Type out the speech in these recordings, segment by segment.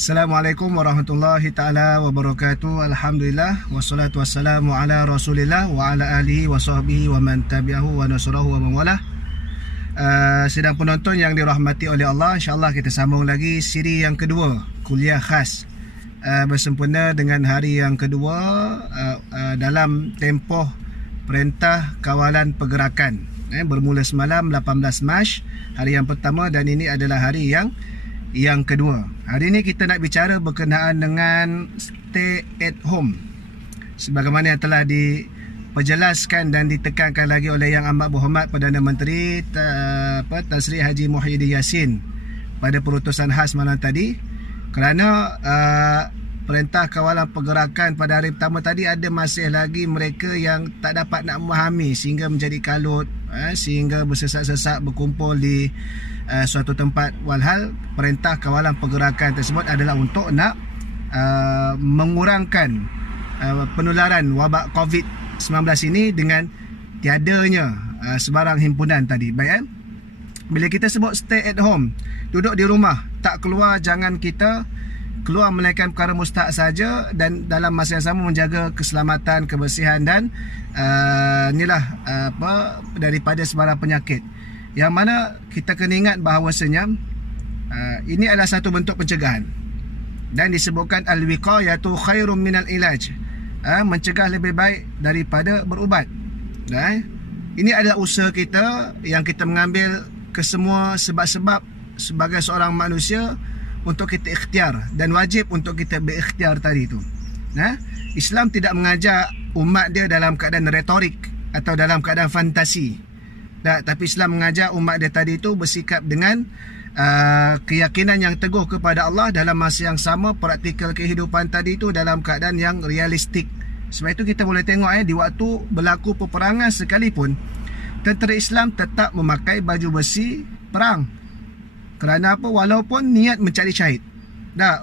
Assalamualaikum warahmatullahi ta'ala wabarakatuh. Alhamdulillah wassalatu wassalamu ala Rasulillah wa ala alihi wa sahbihi wa man tabi'ahu wa nasrahu wa man walah. Sedang penonton yang dirahmati oleh Allah, insya-Allah kita sambung lagi siri yang kedua, kuliah khas bersempena dengan hari yang kedua dalam tempoh Perintah Kawalan Pergerakan. Bermula semalam 18 Mac, hari yang pertama, dan ini adalah hari yang kedua. Hari ini kita nak bicara berkenaan dengan stay at home, sebagaimana yang telah diperjelaskan dan ditekankan lagi oleh Yang Amat Berhormat Perdana Menteri Tan Sri Haji Muhyiddin Yassin pada perutusan khas malam tadi. Kerana Perintah Kawalan Pergerakan pada hari pertama tadi, ada masih lagi mereka yang tak dapat nak memahami sehingga menjadi kalut, sehingga bersesak-sesak berkumpul di suatu tempat. Walhal Perintah Kawalan Pergerakan tersebut adalah untuk nak mengurangkan penularan wabak COVID-19 ini dengan tiadanya sebarang himpunan tadi. Baik, bila kita sebut stay at home, duduk di rumah, tak keluar, jangan kita keluar melainkan perkara mustahak saja, dan dalam masa yang sama menjaga keselamatan, kebersihan dan daripada sebarang penyakit. Yang mana kita kena ingat bahawasanya ini adalah satu bentuk pencegahan, dan disebutkan al-wiqayatu khairum minal ilaj, mencegah lebih baik daripada berubat. Ini adalah usaha kita yang kita mengambil kesemua sebab-sebab sebagai seorang manusia untuk kita ikhtiar, dan wajib untuk kita berikhtiar tadi tu. Islam tidak mengajar umat dia dalam keadaan retorik atau dalam keadaan fantasi. Tapi Islam mengajar umat dia tadi tu bersikap dengan keyakinan yang teguh kepada Allah, dalam masa yang sama praktikal kehidupan tadi tu dalam keadaan yang realistik. Sebab itu kita boleh tengok di waktu berlaku peperangan sekalipun, tentera Islam tetap memakai baju besi perang. Kerana apa? Walaupun niat mencari syahid.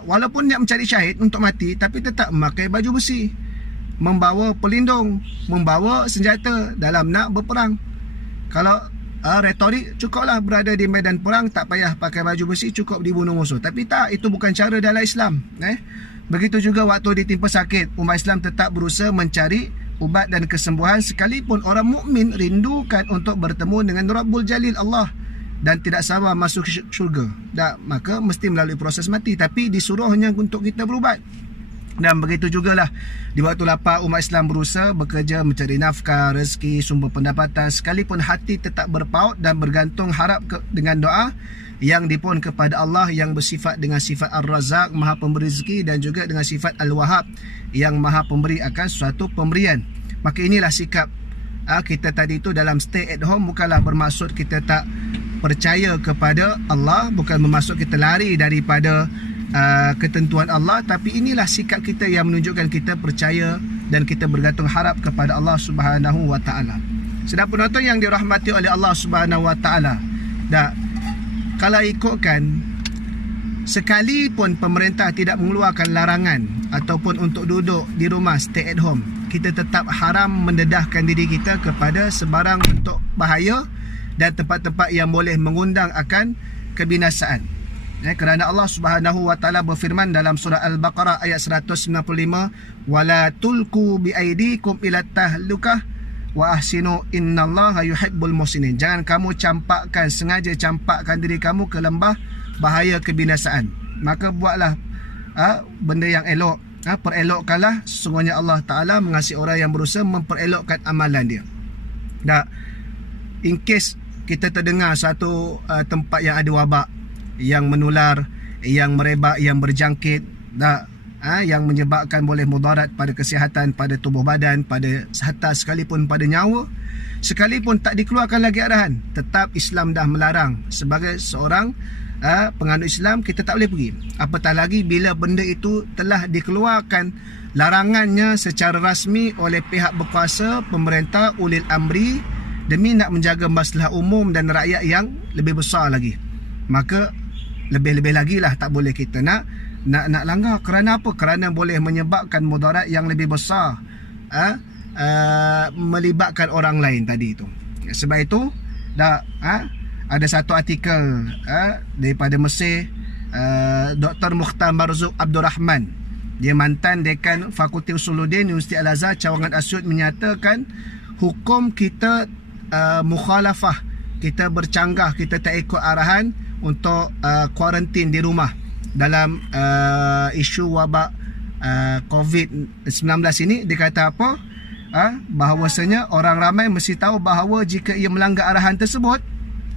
Walaupun niat mencari syahid untuk mati, tapi tetap memakai baju besi, membawa pelindung, membawa senjata dalam nak berperang. Kalau retorik, cukuplah berada di medan perang, tak payah pakai baju besi, cukup dibunuh musuh. Tapi tak, itu bukan cara dalam Islam. Begitu juga waktu ditimpa sakit, umat Islam tetap berusaha mencari ubat dan kesembuhan, sekalipun orang mukmin rindukan untuk bertemu dengan Rabbul Jalil Allah dan tidak sabar masuk syurga. Maka mesti melalui proses mati, tapi disuruhnya untuk kita berubat. Dan begitu jugalah di waktu lapar, umat Islam berusaha bekerja mencari nafkah, rezeki, sumber pendapatan, sekalipun hati tetap berpaut dan bergantung harap dengan doa yang dipohon kepada Allah yang bersifat dengan sifat Ar-Razzaq, Maha Pemberi rezeki, dan juga dengan sifat Al-Wahhab yang Maha Pemberi akan suatu pemberian. Maka inilah sikap kita tadi itu dalam stay at home. Bukanlah bermaksud kita tak percaya kepada Allah, bukan bermaksud kita lari daripada ketentuan Allah, tapi inilah sikap kita yang menunjukkan kita percaya dan kita bergantung harap kepada Allah Subhanahu wa taala. Sedang penonton yang dirahmati oleh Allah Subhanahu wa taala, kalau ikutkan, sekalipun pemerintah tidak mengeluarkan larangan ataupun untuk duduk di rumah stay at home, kita tetap haram mendedahkan diri kita kepada sebarang bentuk bahaya dan tempat-tempat yang boleh mengundang akan kebinasaan. Kerana Allah Subhanahu wa taala berfirman dalam surah Al-Baqarah ayat 195, wala tulqu biaidikum ila tahlukah wa ahsinu innallaha yuhibbul muhsinin. Jangan kamu sengaja campakkan diri kamu ke lembah bahaya kebinasaan. Maka buatlah benda yang elok, perelokkanlah, sesungguhnya Allah Taala mengasihi orang yang berusaha memperelokkan amalan dia. In case kita terdengar satu tempat yang ada wabak yang menular, yang merebak, yang berjangkit, yang menyebabkan boleh mudarat pada kesihatan, pada tubuh badan, pada harta, sekalipun pada nyawa, sekalipun tak dikeluarkan lagi arahan, tetap Islam dah melarang. Sebagai seorang penganut Islam, kita tak boleh pergi. Apatah lagi bila benda itu telah dikeluarkan larangannya secara rasmi oleh pihak berkuasa, pemerintah, ulil amri, demi nak menjaga masalah umum dan rakyat yang lebih besar lagi. Maka lebih-lebih lagi lah tak boleh kita nak langgar. Kerana apa? Kerana boleh menyebabkan mudarat yang lebih besar, melibatkan orang lain tadi itu. Sebab itu ada satu artikel daripada Mesir Dr. Mukhtar Marzuq Abdul Rahman, dia mantan dekan Fakulti Usuluddin Universiti Al-Azhar Cawangan Asyut, menyatakan hukum kita mukhalafah, kita bercanggah, kita tak ikut arahan untuk kuarantin di rumah dalam isu wabak COVID-19 ini. Dia kata apa? Bahawasanya orang ramai mesti tahu bahawa jika ia melanggar arahan tersebut,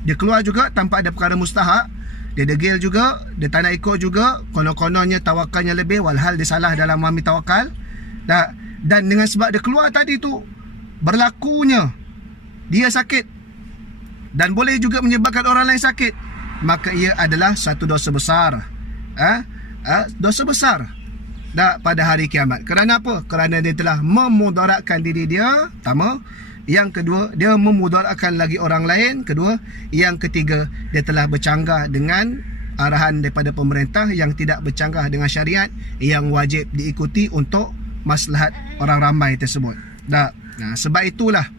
dia keluar juga tanpa ada perkara mustahak, dia degil juga, dia tak nak ikut juga, konon-kononnya tawakalnya lebih, walhal dia salah dalam memahami tawakal. Dan dengan sebab dia keluar tadi tu, berlakunya dia sakit dan boleh juga menyebabkan orang lain sakit, maka ia adalah satu dosa besar. Dosa besar pada hari kiamat. Kerana apa? Kerana dia telah memudaratkan diri dia, pertama. Yang kedua, dia memudaratkan lagi orang lain. Kedua, yang ketiga, dia telah bercanggah dengan arahan daripada pemerintah yang tidak bercanggah dengan syariat yang wajib diikuti untuk maslahat orang ramai tersebut. Sebab itulah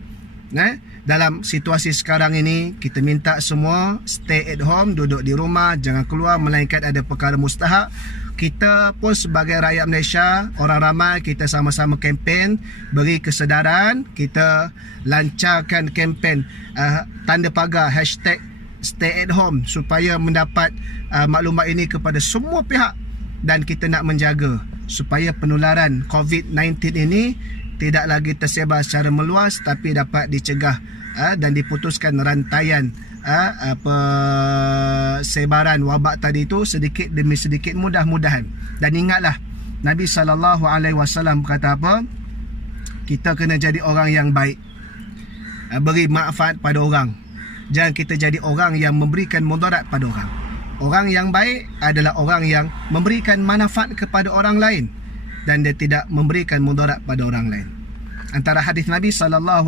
dalam situasi sekarang ini, kita minta semua stay at home, duduk di rumah, jangan keluar melainkan ada perkara mustahak. Kita pun sebagai rakyat Malaysia, orang ramai, kita sama-sama kempen, beri kesedaran, kita lancarkan kempen tanda pagar hashtag stay at home supaya mendapat maklumat ini kepada semua pihak, dan kita nak menjaga supaya penularan COVID-19 ini tidak lagi tersebar secara meluas, tapi dapat dicegah dan diputuskan rantaian sebaran wabak tadi itu sedikit demi sedikit, mudah-mudahan. Dan ingatlah Nabi SAW kata apa? Kita kena jadi orang yang baik, beri manfaat pada orang. Jangan kita jadi orang yang memberikan mudarat pada orang. Orang yang baik adalah orang yang memberikan manfaat kepada orang lain dan dia tidak memberikan mudarat pada orang lain. Antara hadis Nabi SAW,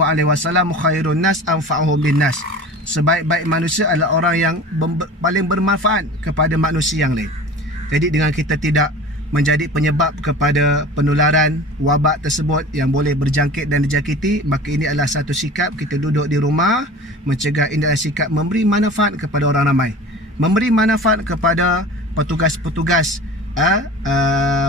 khairun nas anfa'uhum bin nas, sebaik-baik manusia adalah orang yang paling bermanfaat kepada manusia yang lain. Jadi dengan kita tidak menjadi penyebab kepada penularan wabak tersebut yang boleh berjangkit dan dijangkiti, maka ini adalah satu sikap kita duduk di rumah mencegah. Ini adalah sikap memberi manfaat kepada orang ramai, memberi manfaat kepada petugas-petugas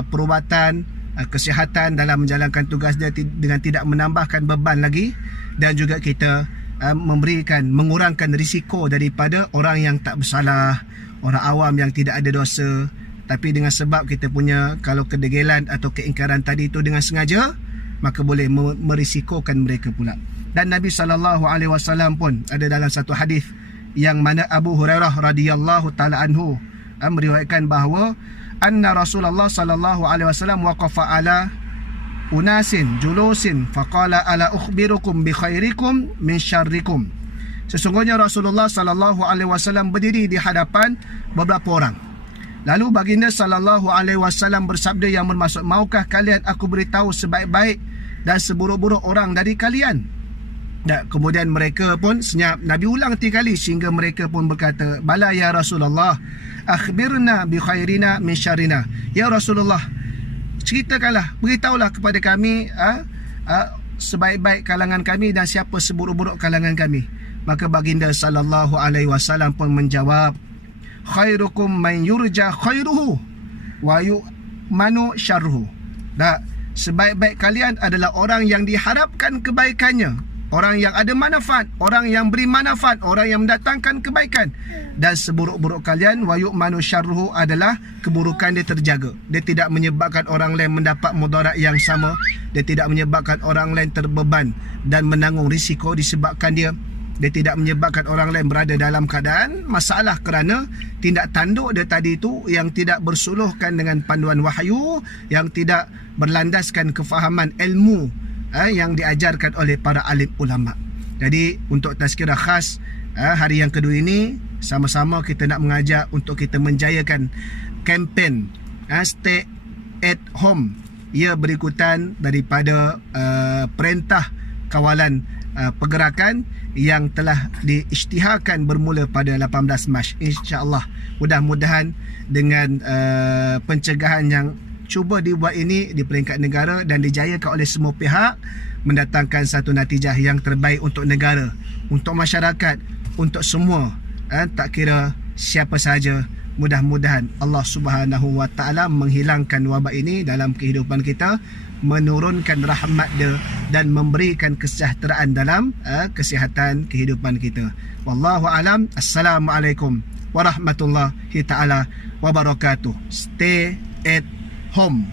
perubatan, kesihatan dalam menjalankan tugas dia dengan tidak menambahkan beban lagi, dan juga kita mengurangkan risiko daripada orang yang tak bersalah, orang awam yang tidak ada dosa, tapi dengan sebab kita punya kalau kedegilan atau keingkaran tadi itu dengan sengaja, maka boleh merisikokan mereka pula. Dan Nabi SAW pun ada dalam satu hadis yang mana Abu Hurairah radhiyallahu taala anhu meriwayatkan bahawa anna Rasulullah sallallahu alaihi wasallam waqafa ala unasin julusin faqala ala ukhbirukum bi khairikum min syarrikum. Sesungguhnya Rasulullah sallallahu alaihi wasallam berdiri di hadapan beberapa orang. Lalu baginda sallallahu alaihi wasallam bersabda yang bermaksud, maukah kalian aku beritahu sebaik-baik dan seburuk-buruk orang dari kalian? Dan kemudian mereka pun senyap. Nabi ulang 3 kali sehingga mereka pun berkata, bala ya Rasulullah, akhbirna bi khairina min syarrina. Ya Rasulullah, ceritakanlah, beritahulah kepada kami sebaik-baik kalangan kami dan siapa seburuk-buruk kalangan kami. Maka baginda sallallahu alaihi wasallam pun menjawab, khairukum man yurja khairuhu wa yu'manu syarruhu. Sebaik-baik kalian adalah orang yang diharapkan kebaikannya, orang yang ada manfaat, orang yang beri manfaat, orang yang mendatangkan kebaikan. Dan seburuk-buruk kalian, wa yu'manu syarruhu, adalah keburukan dia terjaga. Dia tidak menyebabkan orang lain mendapat mudarat yang sama. Dia tidak menyebabkan orang lain terbeban dan menanggung risiko disebabkan dia. Dia tidak menyebabkan orang lain berada dalam keadaan masalah kerana tindak tanduk dia tadi itu yang tidak bersuluhkan dengan panduan wahyu, yang tidak berlandaskan kefahaman ilmu yang diajarkan oleh para alim ulama. Jadi untuk tazkirah khas hari yang kedua ini, sama-sama kita nak mengajak untuk kita menjayakan kempen stay at home. Ia berikutan daripada perintah kawalan pergerakan yang telah diisytiharkan bermula pada 18 Mac. InsyaAllah mudah-mudahan dengan pencegahan yang cuba dibuat ini di peringkat negara dan dijayakan oleh semua pihak, mendatangkan satu natijah yang terbaik untuk negara, untuk masyarakat, untuk semua, tak kira siapa sahaja, Mudah-mudahan Allah Subhanahu wa taala menghilangkan wabak ini dalam kehidupan kita, menurunkan rahmat dia dan memberikan kesejahteraan dalam kesihatan kehidupan kita. Wallahu alam. Assalamualaikum warahmatullahi taala wabarakatuh. Stay at home.